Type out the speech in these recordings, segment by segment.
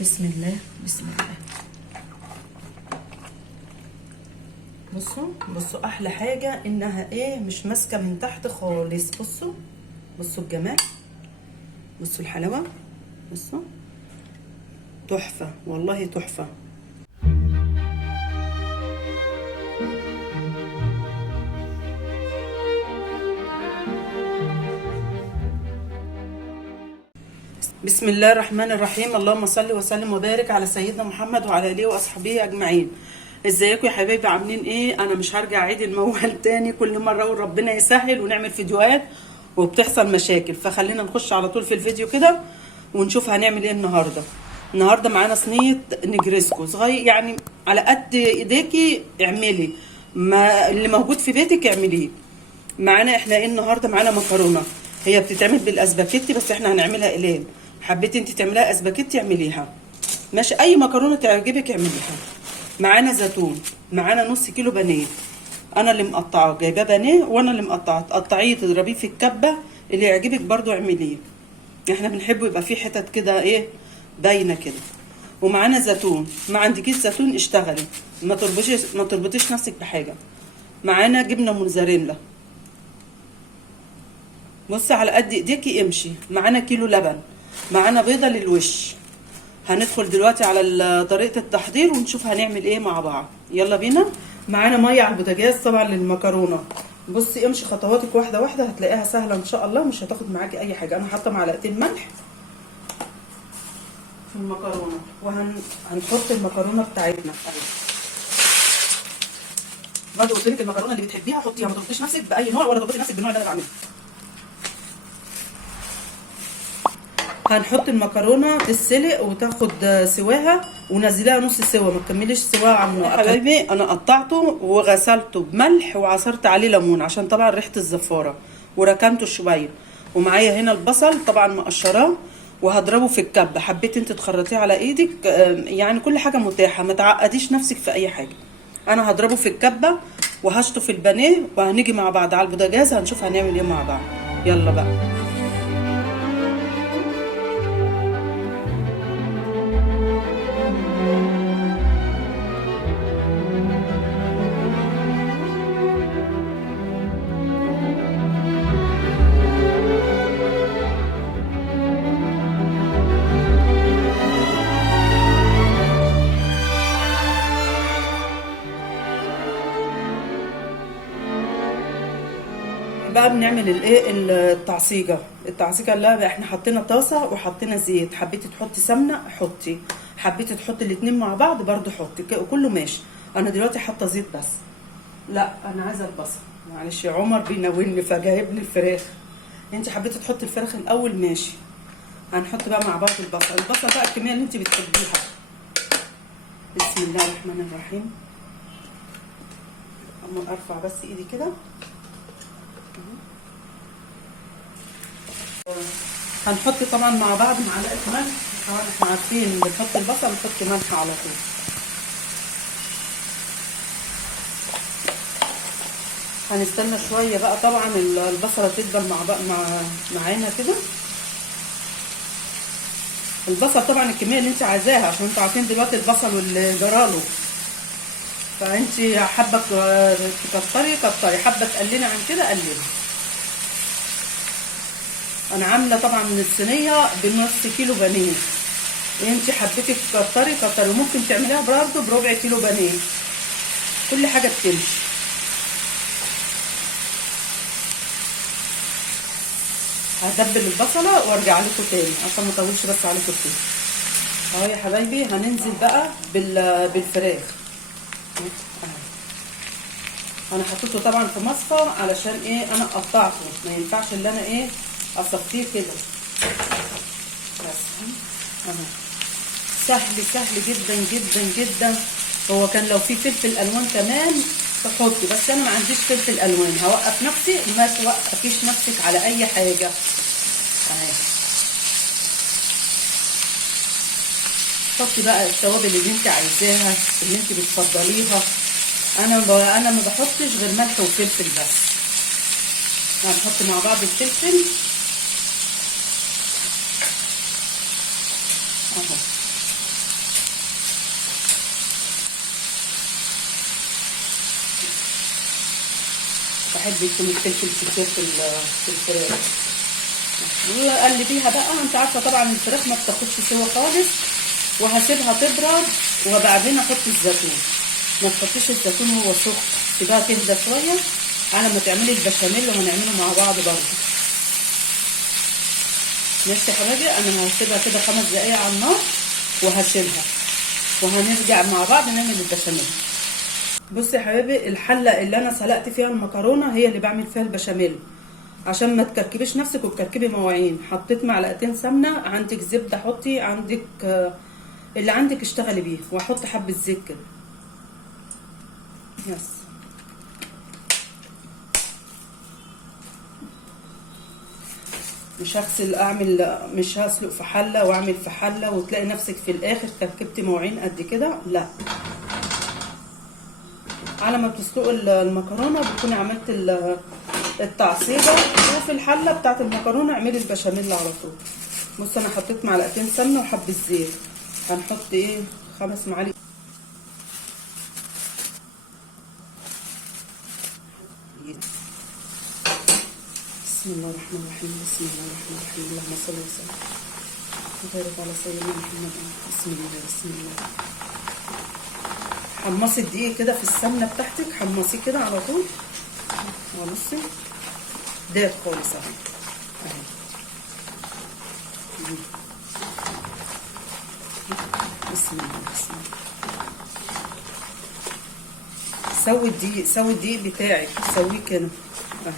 بسم الله بسم الله. بصوا احلى حاجه انها ايه، مش ماسكه من تحت خالص. بصوا الجمال، بصوا الحلاوه، بصوا تحفه والله تحفه. بسم الله الرحمن الرحيم. اللهم صل وسلم وبارك على سيدنا محمد وعلى اله واصحابه اجمعين. ازيكم يا حبايبي، عاملين ايه؟ انا مش هرجع اعيد الموال تاني، كل مره اقول ربنا يسهل ونعمل فيديوهات وبتحصل مشاكل، فخلينا نخش على طول في الفيديو كده ونشوف هنعمل ايه النهارده. النهارده معانا صينيه نجريسكو صغير، يعني على قد ايديكي اعملي، ما اللي موجود في بيتك اعمليه. معانا احنا ايه النهارده؟ معانا مكرونه، هي بتتعمل بالاسباجيتي بس احنا هنعملها قلال. حبيتي انت تعمليها اسباجيتي اعمليها، ماشي، اي مكرونه تعجبك اعمليها. معانا زيتون، معانا نص كيلو بانيه، انا اللي مقطعاه، جايباه بانيه وانا اللي مقطعاه، تقطعيه تضربيه في الكبه اللي يعجبك برضو اعمليه، احنا بنحبه يبقى فيه حتت كده ايه باينه كده. ومعانا زيتون، ما عندكيش زيتون اشتغلي، ما تربطيش نفسك بحاجه. معانا جبنه موتزاريلا، بصي على قد ايديكي امشي. معانا كيلو لبن، معانا بيضه للوش. هندخل دلوقتي على طريقه التحضير ونشوف هنعمل ايه مع بعض، يلا بينا. معانا ميه على البوتاجاز طبعا للمكرونه. بصي امشي خطواتك واحده واحده هتلاقيها سهله ان شاء الله، مش هتاخد معاكي اي حاجه. انا حاطه معلقتين ملح في المكرونه، وهنحط المكرونه بتاعتنا. برضه قلت لك المكرونه اللي بتحبيها حطيها، ما تربطيش نفسك باي نوع ولا تربطي نفسك بالنوع اللي انا بعمله. هنحط المكرونه تتسلق وتاخد سواها ونزليها نص سوا، ما تكمليش سواها على النار. حبايبي انا قطعته وغسلته بملح وعصرت عليه ليمون عشان طبعا ريحه الزفاره، وركنته شويه. ومعايا هنا البصل طبعا مقشراه وهضربه في الكبه. حبيت انت تخرطيه على ايدك، يعني كل حاجه متاحه، ما تعقديش نفسك في اي حاجه. انا هضربه في الكبه وهشطف البانيه، وهنيجي مع بعض على البوتاجاز هنشوف هنعمل ايه مع بعض. يلا بقى. بقى بنعمل الايه التعصيجه اللي احنا حطينا طاسه وحطينا زيت. حبيتي تحطي سمنه حطي، حبيتي تحطي الاتنين مع بعض برضو حطي، كله ماشي. انا دلوقتي حاطه زيت بس. لا انا عايزه البصل، معلش يا عمر بيناولني فجايب لي الفراخ. انت حبيتي تحطي الفراخ الاول ماشي. هنحط بقى مع بعض البصل بقى الكميه اللي انت بتحبيها. بسم الله الرحمن الرحيم. اما ارفع بس ايدي كده. هنحط طبعا مع بعض معلقه ملح، طبعا احنا عارفين بنحط البصل نحط ملح على طول. هنستنى شويه بقى طبعا البصله تدبل معانا كده. البصل طبعا الكميه اللي انت عايزاها، عشان انتوا عارفين دلوقتي البصل واللي جراله، فانت حابه تكتري كتري، حابه تقللي عن كده قللي. انا عامله طبعا من الصينيه بنص كيلو بانيه، انت حبيتي تكتري كتري، وممكن تعمليها برضه بربع كيلو بانيه، كل حاجه بتمشي. هدبل البصله وارجع لكم تاني عشان ما اطولش بس عليكم كتير. اهو يا حبايبي هننزل بقى بالفراخ. انا حطيته طبعا في مصفى علشان ايه، انا قطعته، ما ينفعش اللي انا ايه اصفيه كده بس. اهو سهل جدا جدا جدا. هو كان لو في فلفل الوان كمان تحطي، بس انا ما عنديش فلفل الوان، هوقف نفسي. ما توقفيش نفسك على اي حاجه. اهي حطي بقى التوابل اللي انت عايزاها اللي انت بتفضليها. انا ما بحطش غير ملح وفلفل بس. هنحط مع بعض الفلفل اهو. بحب يكون الفلفل كتير في الفراخ. وقلبيها بقى. انت عارفه طبعا الفراخ ما بتاخدش سوا خالص، وهسيبها تبرد وبعدين احط الزيتون. ما تحطيش الزيتون وهو سخن، سيبها تهدى شويه على ما تعملي البشاميل وهنعمله مع بعض برضه. ماشي يا حبايبي، انا هسيبها كده 5 دقايق على النار وهشيلها وهنرجع مع بعض نعمل البشاميل. بصي يا حبايبي، الحله اللي انا سلقت فيها المكرونه هي اللي بعمل فيها البشاميل، عشان ما تكركبيش نفسك وتكركبي مواعين. حطيت معلقتين سمنه، عندك زبده حطي، عندك اللي عندك اشتغلي بيه، واحط حبه زيت كده. يس. مش هسلق في حله واعمل في حله وتلاقي نفسك في الاخر كركبتي مواعين قد كده، لا. على ما بتسلقوا المكرونه بتكوني عملت التعصيبه، وفي الحله بتاعت المكرونه اعملي البشاميل على طول. بص انا حطيت معلقتين سمنه وحبه زيت. هنحط 5 معالق. بسم الله الرحمن الرحيم، بسم الله الرحمن الرحيم، اللهم صل وسلم وبارك على سيدنا محمد. بسم الله بسم الله. حمصي الدقيق كده في السمنه بتاعتك، حمصيه كده على طول. بصي داب خالص اهي. بسم الله بسم الله. سوي الدقيق بتاعك، سويه كده اهي.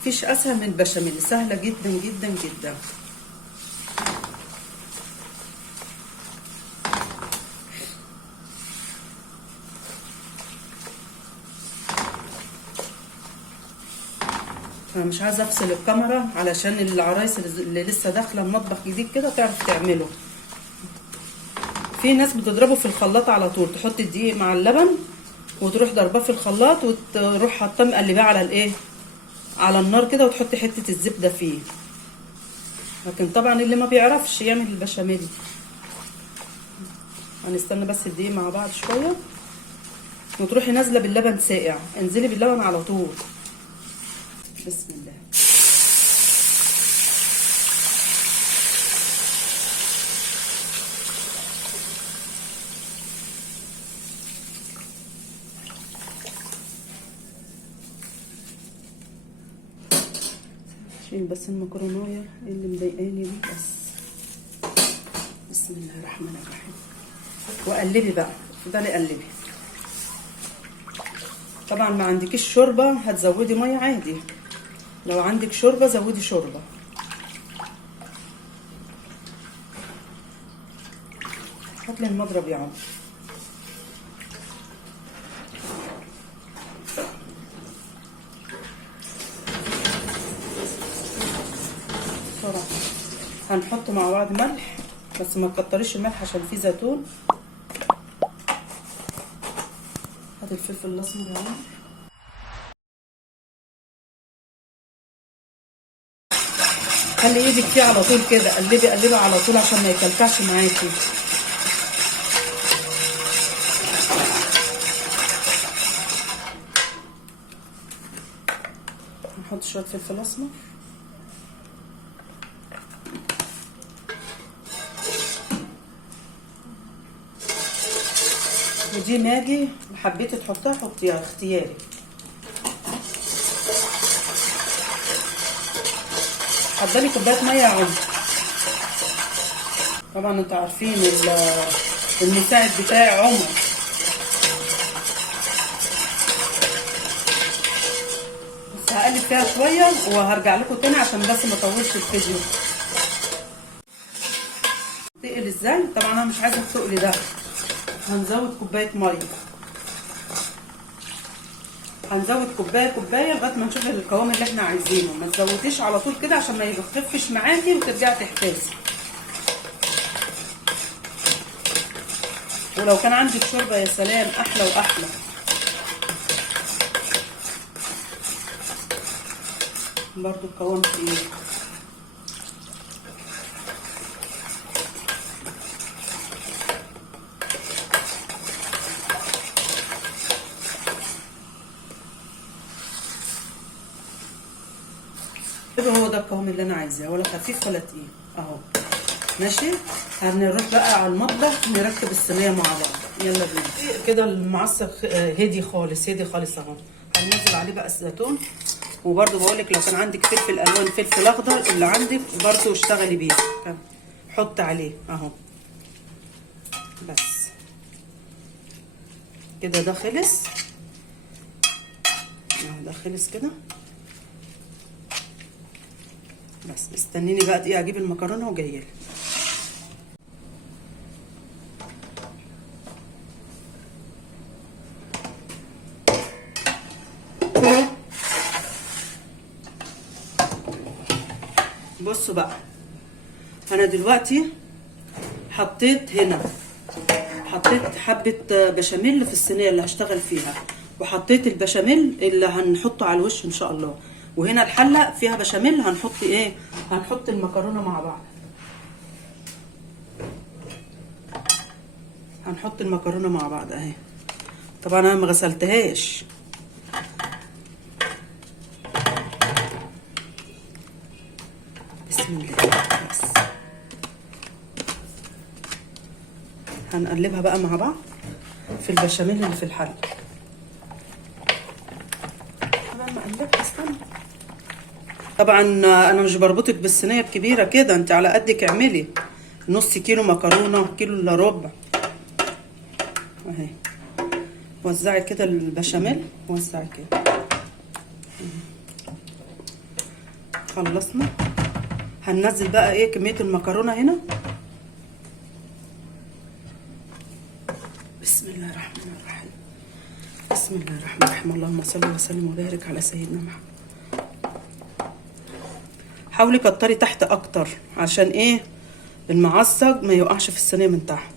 مفيش اسهل من البشاميل، سهله جدا جدا جدا. انا مش عايزه افصل الكاميرا علشان العرايس اللي لسه داخله المطبخ جديد كده تعرف تعمله. في ناس بتضربه في الخلاط على طول، تحط الدقيق مع اللبن وتروح ضرباه في الخلاط وتروح حاطاه مقلباه على على النار كده، وتحط حته الزبده فيه. لكن طبعا اللي ما بيعرفش يعمل البشاميل. هنستنى بس الدقيق مع بعض شويه، وتروحي نازله باللبن ساقع. انزلي باللبن على طول. بسم الله. شيل بس المكرونايه اللي مضايقاني دي بس. بسم الله الرحمن الرحيم. وقلبي بقى، افضلي قلبي. طبعا ما عندكيش شوربه هتزودي ميه عادي، لو عندك شوربه زودي شوربه. هات لي المضرب يا عم. بسرعه. هنحط مع بعض ملح، بس ما تكتريش الملح عشان فيه زيتون. هات الفلفل الاسمر يا عم. خلي ايدك فيه على طول كده، قلبي على طول عشان ما يكلكعش معاكي. نحط شويه فلفل اسمر. ودي ماجي، حبيتي تحطيها حطيها، اختياري. حضري كوبايه ميه يا عم. طبعا انتوا عارفين المساعد بتاعي عمر. بس هقلب فيها شويه وهرجع لكم تاني عشان بس ما اطولش الفيديو. تقل ازاي؟ طبعا انا مش عايزه التقل ده. هنزود كوبايه ميه. هنزود كوبايه لغايه ما نشوف القوام اللي احنا عايزينه. ما تزوديش على طول كده عشان ما يخفش معاكي وترجعي تحتاسي. ولو كان عندك شوربه يا سلام، احلى واحلى. برضو القوام تقيل. القوام اللي انا عايزاه، ولا خفيف ولا تقيل اهو. ماشي، هنروح بقى على المطبخ نركب الصينيه مع بعض. يلا بينا. كده المعصق هدي خالص هدي خالص اهو. هننزل عليه بقى الزيتون، وبرده بقول لك لو كان عندك فلفل الوان فلفل اخضر اللي عندك برده اشتغلي بيه، حط عليه اهو. بس كده ده خلص اهو، ده خلص كده. بس استنيني بقى دقيقه اجيب المكرونه وجايه. بصوا بقى، انا دلوقتي حطيت حبه بشاميل في الصينيه اللي هشتغل فيها، وحطيت البشاميل اللي هنحطه على الوش ان شاء الله، وهنا الحله فيها بشاميل. هنحط ايه؟ هنحط المكرونه مع بعض. هنحط المكرونه مع بعض اهي. طبعا انا ما غسلتهاش. بسم الله. بس هنقلبها بقى مع بعض في البشاميل اللي في الحله. طبعا ما اقلبها، استنى. طبعا انا مش بربطك بالصينيه الكبيره كده، انت على قدك اعملي نص كيلو مكرونه، كيلو الا ربع اهي. وزعي كده البشاميل، وزعي كده. خلصنا. هننزل بقى ايه كميه المكرونه هنا. بسم الله الرحمن الرحيم. بسم الله الرحمن الرحيم. اللهم صل وسلم وبارك على سيدنا محمد. حاولي كتري تحت اكتر عشان ايه المعصج ما يقعش في الصينيه من تحت.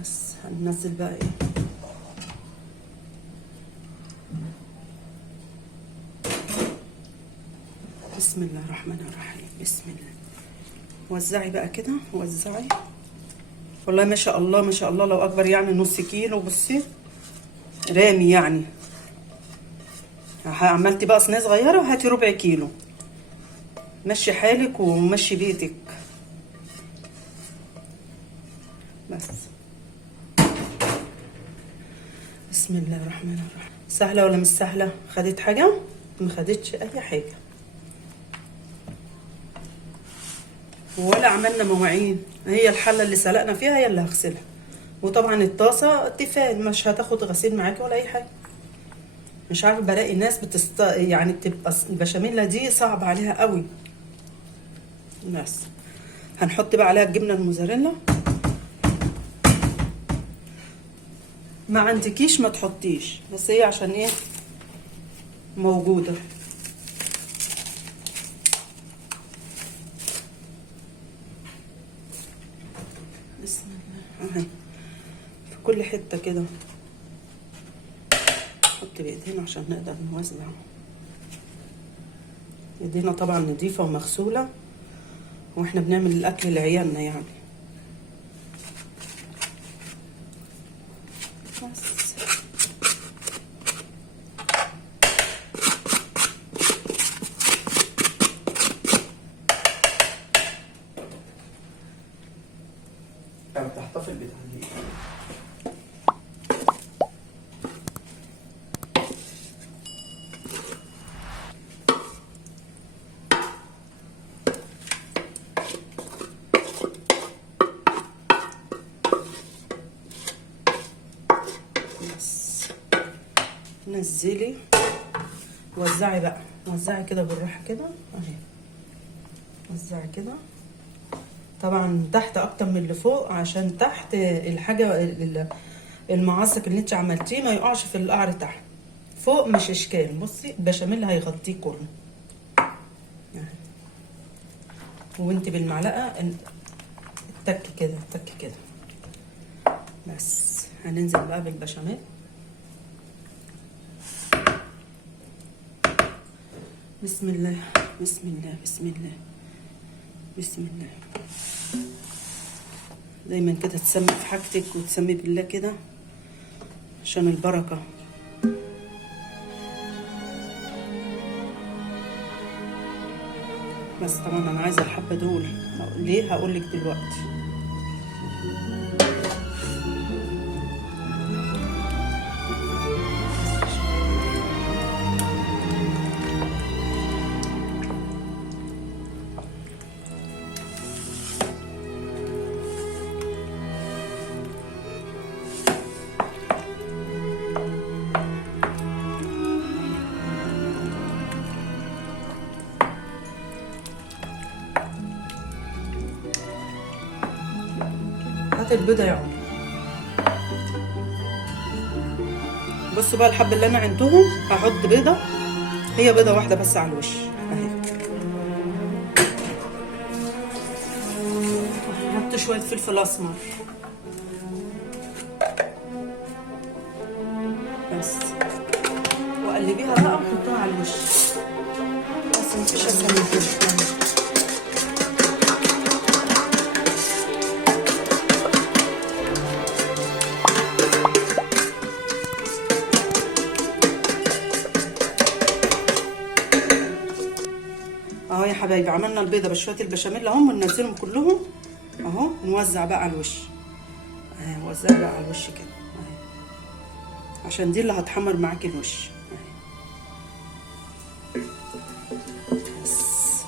بس هننزل بقى ايه. بسم الله الرحمن الرحيم. بسم الله. وزعي بقى كده، وزعي. والله ما شاء الله ما شاء الله، لو اكبر يعني نص كيلو. بصي رامي يعني. عملتي بقى صينيه صغيره وهاتي ربع كيلو. مشي حالك ومشي بيتك. بس بسم الله الرحمن الرحيم. سهله ولا مش سهله؟ خدت حاجه؟ ما خدتش اي حاجه، ولا عملنا مواعين. هي الحله اللي سلقنا فيها هي اللي هغسلها، وطبعا الطاسه تيفال مش هتاخد غسيل معاكي ولا اي حاجه. مش عارفه، بلاقي ناس يعني بتبقى البشاميل دي صعب عليها قوي. بس هنحط بقى عليها الجبنه الموزاريلا. ما عندكيش ما تحطيش، بس هي عشان ايه موجوده. بسم الله اهي في كل حته كده. نحط بايدينا عشان نقدر نوزع. ايدينا طبعا نضيفه ومغسوله، واحنا بنعمل الاكل لعيالنا يعني. بس تحتفل بتعليق. بس نزلي، وزعي بقى، وزعي كده بالراحه كده اهي. وزعي كده طبعا تحت اكتر من اللي فوق، عشان تحت الحاجه المعصق اللي انت عملتيه ما يقعش في القعر تحت. فوق مش اشكال. بصي البشاميل هيغطيه كله يعني. وانت بالمعلقه التك كده التك كده. بس هننزل بقى بالبشاميل. بسم الله بسم الله بسم الله بسم الله. دايما كده تسمي في حاجتك وتسمي بالله كده عشان البركة. بس طبعا انا عايزة الحبة دول، ليه هقولك دلوقتي. هات البيضة يا عمر. بصوا بقى الحبة اللي انا عندهم هحط بيضة، هي بيضة واحدة بس على الوش اهي. هحط شوية فلفل اسمر بس، وقلبيها بقى وحطها على الوش بس، مفيش اسهل من كده. اهو يا حبايبي عملنا البيضه بشويه البشاميل اهم، وننزلهم كلهم اهو، نوزع بقى على الوش اهي. وزع بقى على الوش كده اهي، عشان دي اللي هتحمر معاكي الوش اهي. بس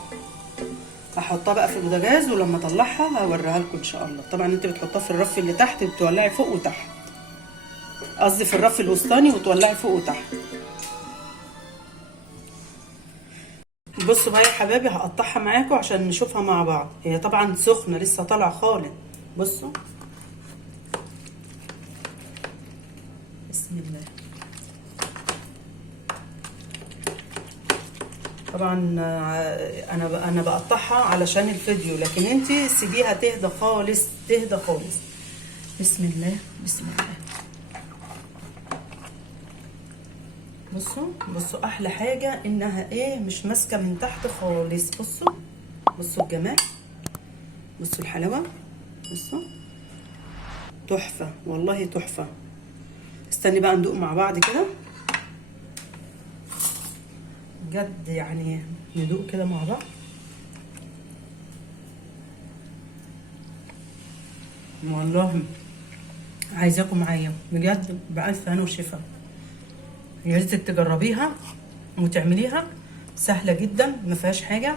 هحطها بقى في البوتاجاز، ولما اطلعها هوريها لكم ان شاء الله. طبعا انت بتحطها في الرف اللي تحت، بتولعي فوق وتحت، قصدي في الرف الوسطاني وتولعي فوق وتحت. بصوا بقى يا حبايبي هقطعها معاكم عشان نشوفها مع بعض. هي طبعا سخنه لسه طالعه خالص. بصوا بسم الله. طبعا انا بقطعها علشان الفيديو، لكن انت سيبيها تهدى خالص، تهدى خالص. بسم الله بسم الله. بصوا بصوا احلى حاجه انها ايه، مش ماسكه من تحت خالص. بصوا بصوا الجمال، بصوا الحلاوه، بصوا تحفه والله تحفه. استني بقى ندوق مع بعض كده بجد، يعني ندوق كده مع بعض. والله عايزاكم معايا بجد، بألف هنا وشفا. يا ريتك تجربيها وتعمليها، سهله جدا ما فيهاش حاجه.